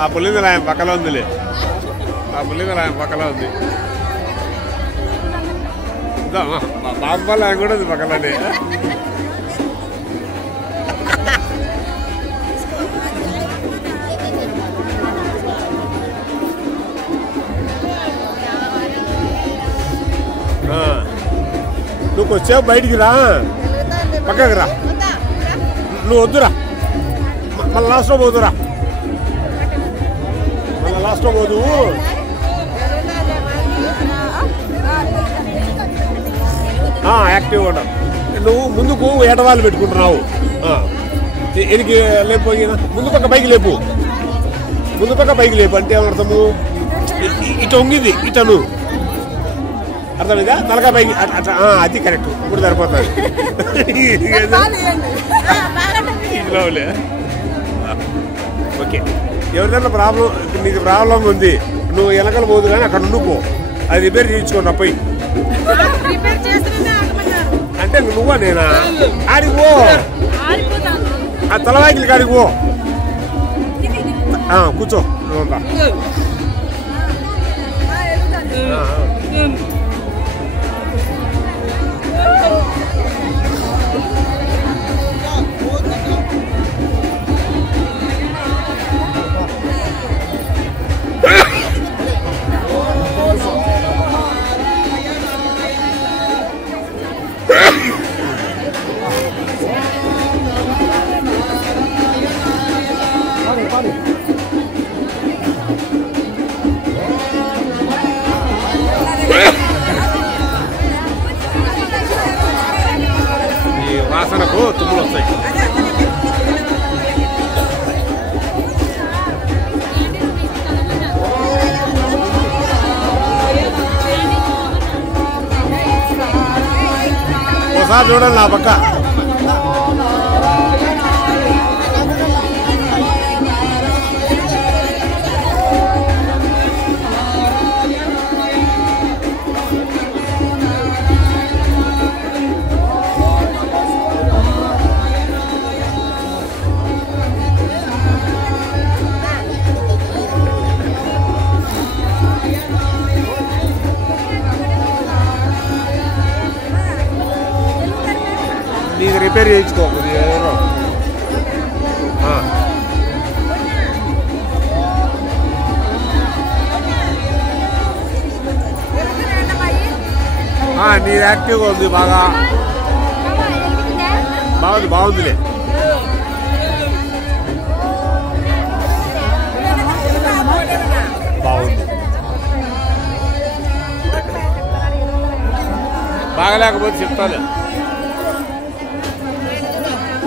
ఆ పులిందల ఆయన పక్కలో ఉందిలే, ఆ పులిందల ఆయన పక్కలో ఉంది. బాబుపాలు ఆయన కూడా ఉంది పక్కలోనే. నువ్వు వచ్చావు బయటికి రా, పక్కకి రా, నువ్వు వద్దురా, మళ్ళీ లాస్ట్లో పోదురా, మళ్ళీ లాస్ట్లో పోదు. యాక్టివ్గా ఉంటావు నువ్వు. ముందుకు ఏటవాళ్ళు పెట్టుకుంటున్నావు, ఎనికి లేపు, ముందు పక్క పైకి లేపు, ముందు పక్క పైకి లేపు అంటే ఏమర్థము? ఇటు వంగింది ఇటను, అర్థమైందా? తలకా పైకి అట్లా, అది కరెక్ట్, ఇప్పుడు సరిపోతుంది. ఓకే, ఎవరిదైనా ప్రాబ్లం, నీకు ప్రాబ్లం ఉంది, నువ్వు వెనకలు పోదు కానీ అక్కడ ఉండిపో, అది రిపేర్ చేయించుకోండి అప్పయి. అంటే నువ్వా నేనా? ఆడికి పో, ఆ తలవాయికి కాడికి పో, కూర్చో. ఈ వాసనకు తుమ్ములు వస్తాయి. ఒకసారి చూడండి నా పక్క. నీకు రిపేర్ చేయించుకోకూడదు ఎవరో. నీ యాక్టివ్గా ఉంది, బాగా బాగుంది, బాగుందిలే. బాగుంది, బాగలేకపోతే చెప్తాలే.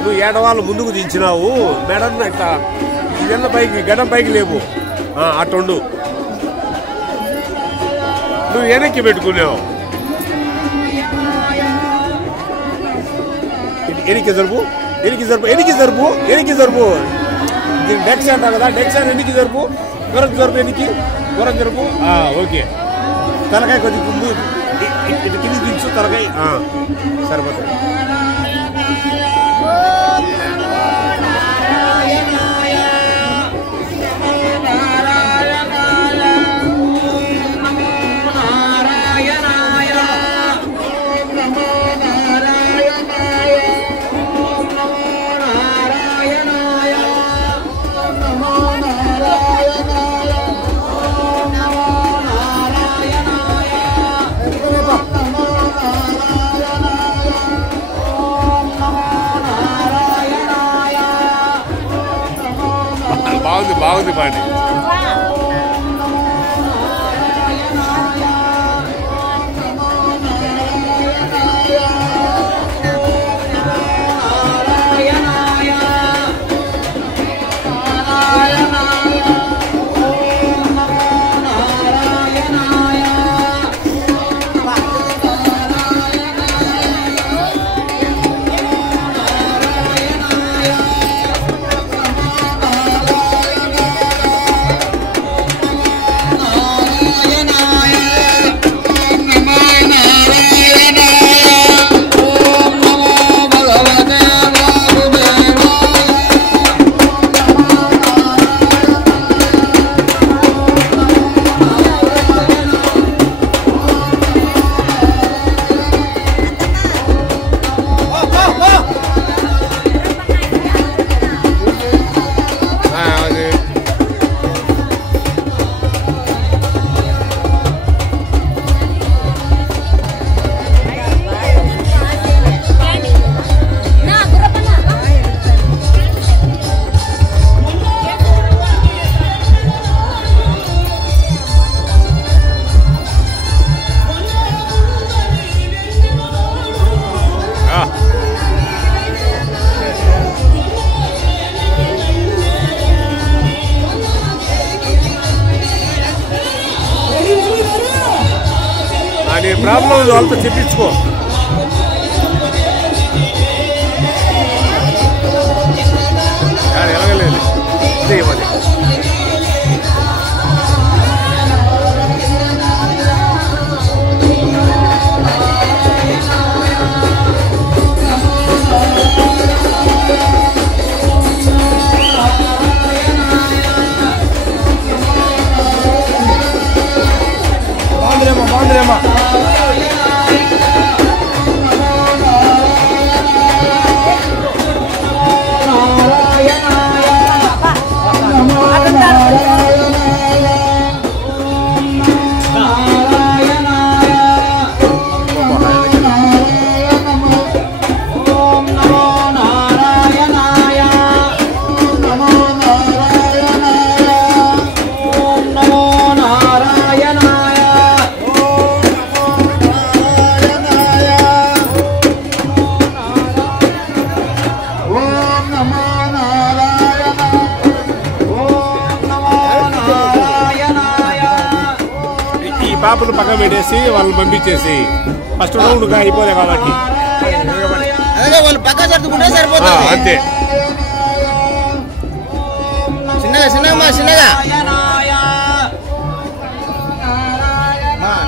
నువ్వు ఏడవాళ్ళు ముందుకు దించినావు, మేడం ఇట్లా ఇదన్న పైకి గడ్డం పైకి లేవు, అటుండు. నువ్వు వెనక్కి పెట్టుకున్నావు, ఎనికి జరుపు, ఎనికి జరుపు, ఎనికి జరుపు, ఎనికి జరుపు. డెక్స్ అంటావు కదా, డెక్స్ అని ఎనికి జరుపు, గొరకు జరుపు, ఎనికి గొరకు జరుపు. ఓకే, తలకాయ కొద్దిగా ముందు ఇటు కింది దించు, తలకాయ సరిపోతుంది. బాగుంది, బాగుంది పాటి. ప్రాబ్లం ఉంది వాళ్ళతో చెప్పించుకో. ఎలాగలేదు ఇవ్వాలి. పాపను పక్కన పెట్టేసి వాళ్ళని పంపించేసి ఫస్ట్ రౌండ్ అయిపోలే కాబట్టి అంతే. చిన్నగా చిన్నగా చిన్నగా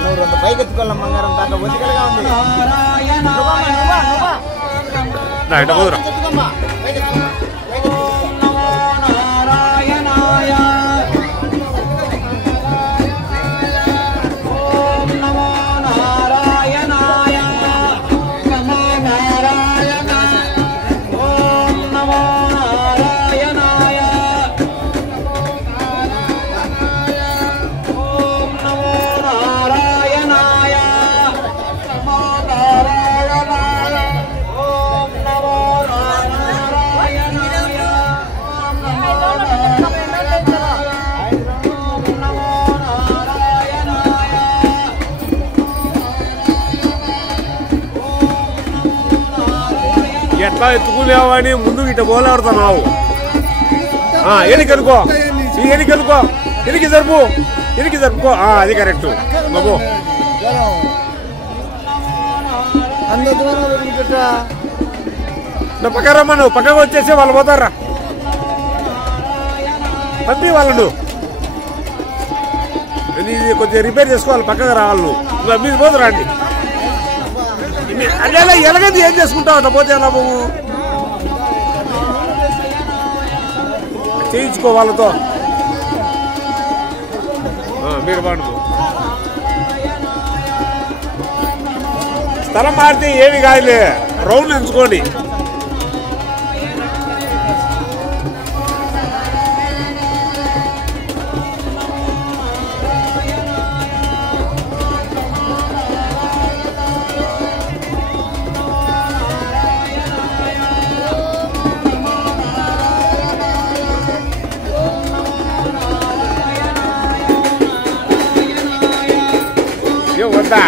నువ్వు రెండు పైకి ఎత్తుకోవాలి బంగారం దాంట్లో ఒత్తికలుగా ఉంది. ఎట్లా ఎత్తుకునేవాడిని ముందు ఇట పోలాడుతున్నావు. ఎనికనుకో ఎనికనుకో ఎనికి జరుపు ఎనికి జరుపుకో. అది కరెక్ట్ బాబు. పక్క రమ్మా, నువ్వు పక్కకు వచ్చేసి వాళ్ళు పోతారా పంపి వాళ్ళను. ఇది కొంచెం రిపేర్ చేసుకోవాలి, పక్కకు రావాలి. నువ్వు మీరు పోతురా అండి. అదే ఎలాగైతే ఏం చేసుకుంటావు అట్లా పోతే ఎలా బాబు చేయించుకో వాళ్ళతో. మీరు బాగు స్థలం మారితే ఏమి కాదులే, రౌండ్ ఎంచుకోండి. వద్దా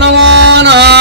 నమో